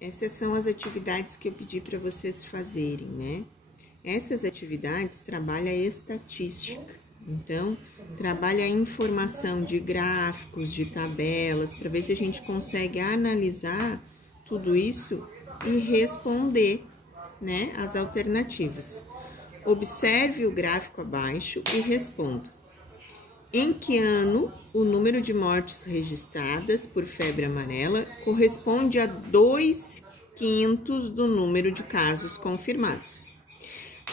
Essas são as atividades que eu pedi para vocês fazerem, né? Essas atividades trabalham a estatística. Então, trabalha a informação de gráficos, de tabelas, para ver se a gente consegue analisar tudo isso e responder, né, as alternativas. Observe o gráfico abaixo e responda. Em que ano o número de mortes registradas por febre amarela corresponde a 2/5 do número de casos confirmados?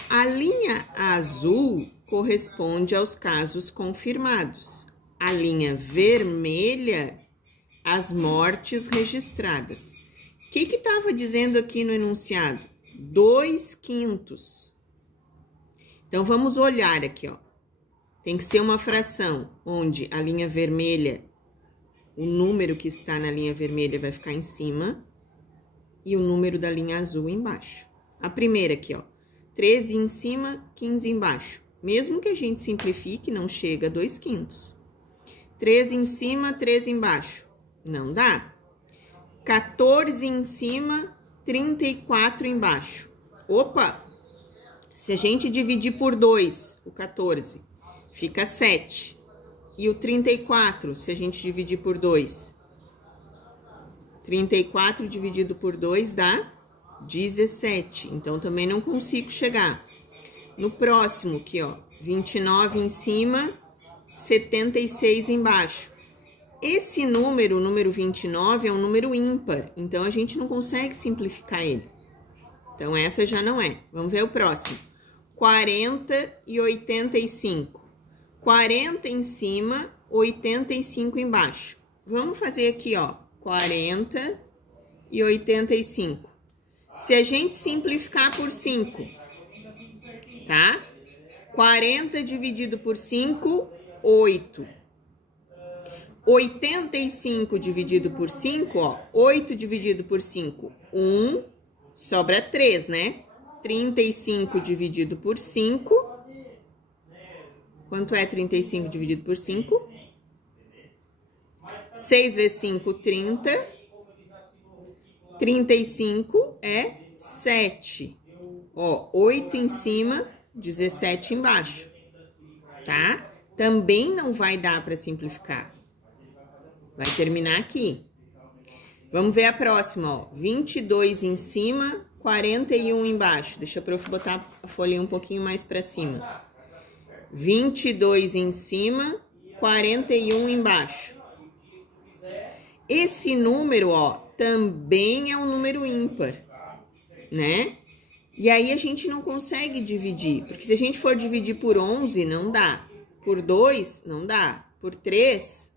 A linha azul corresponde aos casos confirmados. A linha vermelha, as mortes registradas. O que estava dizendo aqui no enunciado? 2/5. Então, vamos olhar aqui, ó. Tem que ser uma fração onde a linha vermelha, o número que está na linha vermelha vai ficar em cima e o número da linha azul embaixo. A primeira aqui, ó, 13 em cima, 15 embaixo. Mesmo que a gente simplifique, não chega a 2/5. 13 em cima, 13 embaixo. Não dá. 14 em cima, 34 embaixo. Opa! Se a gente dividir por 2, o 14... fica 7. E o 34, se a gente dividir por 2? 34 dividido por 2 dá 17. Então, também não consigo chegar. No próximo aqui, ó, 29 em cima, 76 embaixo. Esse número, o número 29, é um número ímpar. Então, a gente não consegue simplificar ele. Então, essa já não é. Vamos ver o próximo. 40 e 85. 40 em cima, 85 embaixo. Vamos fazer aqui, ó, 40 e 85. Se a gente simplificar por 5, tá? 40 dividido por 5, 8. 85 dividido por 5, ó, 8 dividido por 5, 1, sobra 3, né? 35 dividido por 5... Quanto é 35 dividido por 5? 6 vezes 5, 30. 35 é 7. Ó, 8 em cima, 17 embaixo. Tá? Também não vai dar para simplificar. Vai terminar aqui. Vamos ver a próxima, ó. 22 em cima, 41 embaixo. Deixa a prof botar a folhinha um pouquinho mais para cima. 22 em cima, 41 embaixo. Esse número, ó, também é um número ímpar, né? E aí, a gente não consegue dividir, porque se a gente for dividir por 11, não dá. Por 2, não dá. Por 3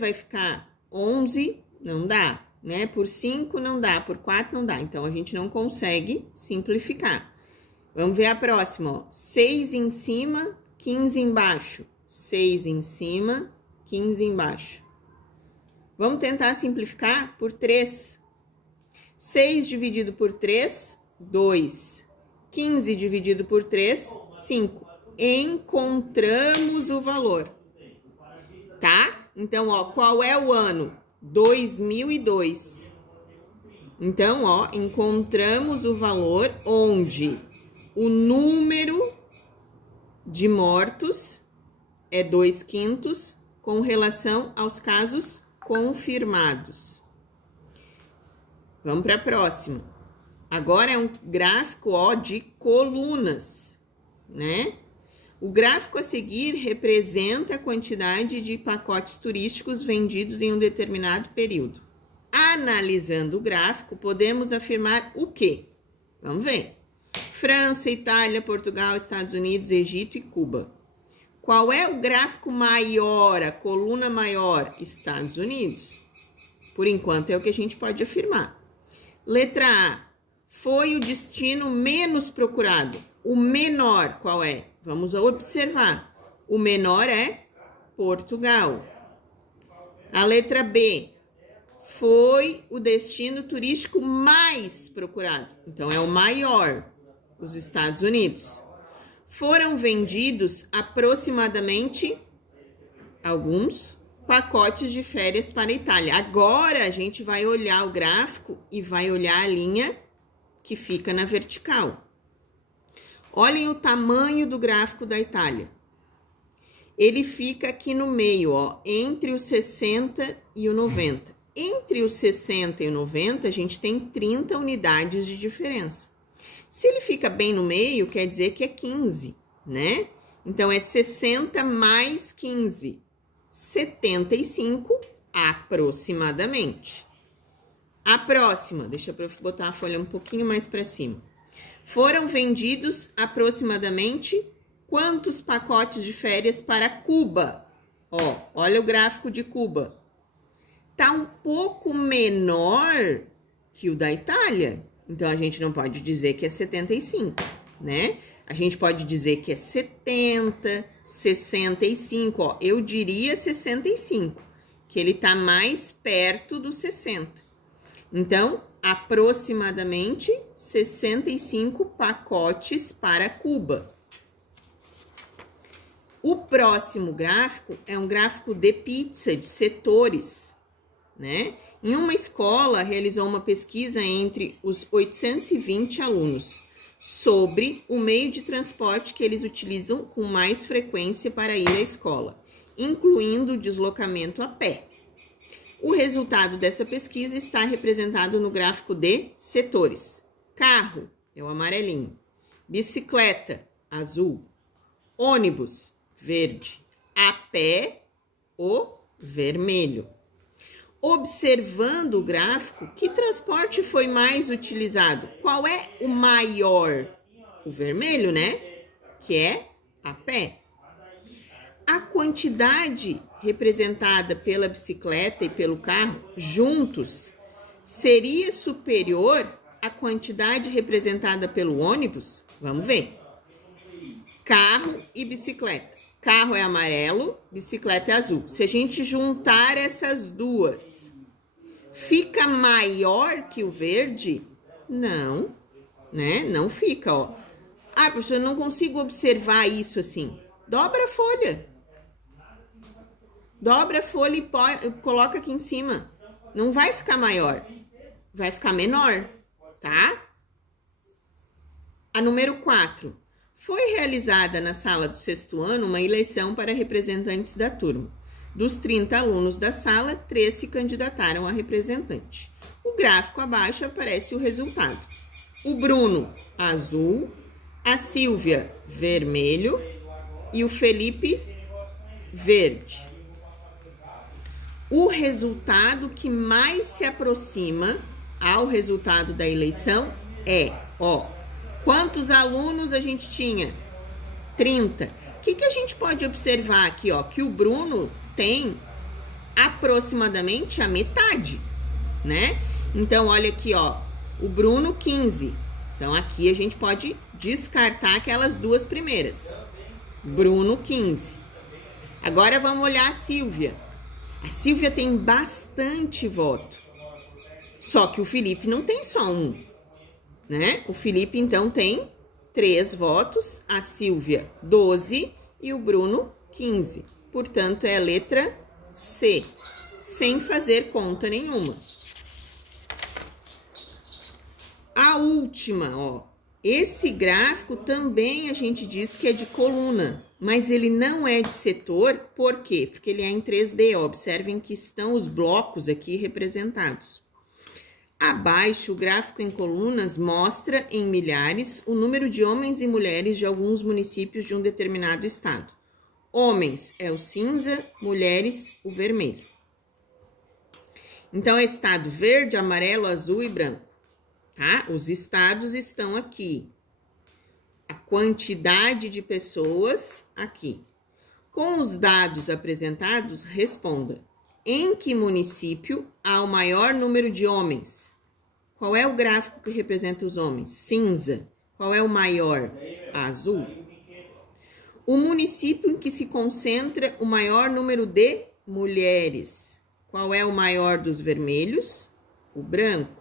vai ficar 11, não dá, né? Por 5, não dá. Por 4, não dá. Então, a gente não consegue simplificar. Vamos ver a próxima, ó. 6 em cima, 15 embaixo. 6 em cima, 15 embaixo. Vamos tentar simplificar por 3. 6 dividido por 3, 2. 15 dividido por 3, 5. Encontramos o valor, tá? Então, ó, qual é o ano? 2002. Então, ó, encontramos o valor onde o número de mortos é 2/5 com relação aos casos confirmados. Vamos para a próxima. Agora é um gráfico, ó, de colunas, né? O gráfico a seguir representa a quantidade de pacotes turísticos vendidos em um determinado período. Analisando o gráfico, podemos afirmar o quê? Vamos ver. França, Itália, Portugal, Estados Unidos, Egito e Cuba. Qual é o gráfico maior, a coluna maior? Estados Unidos. Por enquanto, é o que a gente pode afirmar. Letra A. Foi o destino menos procurado. O menor, qual é? Vamos observar. O menor é Portugal. A letra B. Foi o destino turístico mais procurado. Então, é o maior. Os Estados Unidos. Foram vendidos aproximadamente alguns pacotes de férias para a Itália. Agora, a gente vai olhar o gráfico e vai olhar a linha que fica na vertical. Olhem o tamanho do gráfico da Itália. Ele fica aqui no meio, ó, entre os 60 e o 90. Entre os 60 e o 90, a gente tem 30 unidades de diferença. Se ele fica bem no meio, quer dizer que é 15, né? Então, é 60 mais 15. 75 aproximadamente. A próxima, deixa eu botar a folha um pouquinho mais para cima. Foram vendidos aproximadamente quantos pacotes de férias para Cuba? Ó, olha o gráfico de Cuba. Tá um pouco menor que o da Itália. Então, a gente não pode dizer que é 75, né? A gente pode dizer que é 70, 65, ó. Eu diria 65, que ele tá mais perto dos 60. Então, aproximadamente 65 pacotes para Cuba. O próximo gráfico é um gráfico de pizza, de setores, né? Em uma escola, realizou uma pesquisa entre os 820 alunos sobre o meio de transporte que eles utilizam com mais frequência para ir à escola, incluindo o deslocamento a pé. O resultado dessa pesquisa está representado no gráfico de setores. Carro, é o amarelinho. Bicicleta, azul. Ônibus, verde. A pé, o vermelho. Observando o gráfico, que transporte foi mais utilizado? Qual é o maior? O vermelho, né? Que é a pé. A quantidade representada pela bicicleta e pelo carro, juntos, seria superior à quantidade representada pelo ônibus? Vamos ver. Carro e bicicleta. Carro é amarelo, bicicleta é azul. Se a gente juntar essas duas, fica maior que o verde? Não, né? Não fica, ó. Ah, professor, eu não consigo observar isso assim. Dobra a folha. Dobra a folha e coloca aqui em cima. Não vai ficar maior, vai ficar menor, tá? A número 4. Foi realizada na sala do 6º ano uma eleição para representantes da turma. Dos 30 alunos da sala, 3 se candidataram a representante. O gráfico abaixo aparece o resultado. O Bruno, azul, a Silvia, vermelho e o Felipe, verde. O resultado que mais se aproxima ao resultado da eleição é, ó, quantos alunos a gente tinha? 30. O que a gente pode observar aqui, ó? Que o Bruno tem aproximadamente a metade, né? Então, olha aqui, ó, o Bruno 15. Então, aqui a gente pode descartar aquelas duas primeiras. Bruno 15. Agora, vamos olhar a Silvia. A Silvia tem bastante voto. Só que o Felipe não tem só um, né? O Felipe, então, tem 3 votos, a Silvia 12 e o Bruno 15. Portanto, é a letra C, sem fazer conta nenhuma. A última, ó. Esse gráfico também a gente diz que é de coluna, mas ele não é de setor, por quê? Porque ele é em 3D, ó. Observem que estão os blocos aqui representados. Abaixo, o gráfico em colunas mostra em milhares o número de homens e mulheres de alguns municípios de um determinado estado. Homens é o cinza, mulheres o vermelho. Então, é estado verde, amarelo, azul e branco, tá? Os estados estão aqui. A quantidade de pessoas aqui. Com os dados apresentados, responda. Em que município há o maior número de homens? Qual é o gráfico que representa os homens? Cinza. Qual é o maior? Azul. O município em que se concentra o maior número de mulheres. Qual é o maior dos vermelhos? O branco.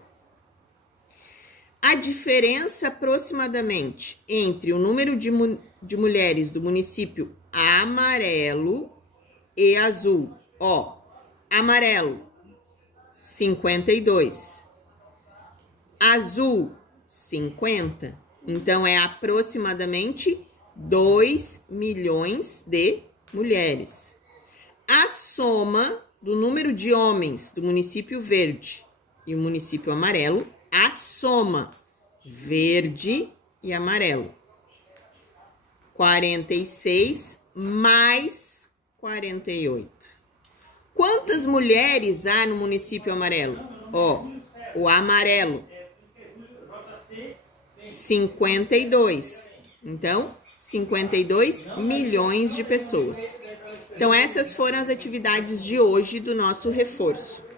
A diferença aproximadamente entre o número de mulheres do município amarelo e azul. Ó, Amarelo, 52. Azul, 50. Então, é aproximadamente 2 milhões de mulheres. A soma do número de homens do município verde e o município amarelo, a soma verde e amarelo. 46 mais 48. Quantas mulheres há no município amarelo? Ó, o amarelo, 52. Então, 52 milhões de pessoas. Então, essas foram as atividades de hoje do nosso reforço.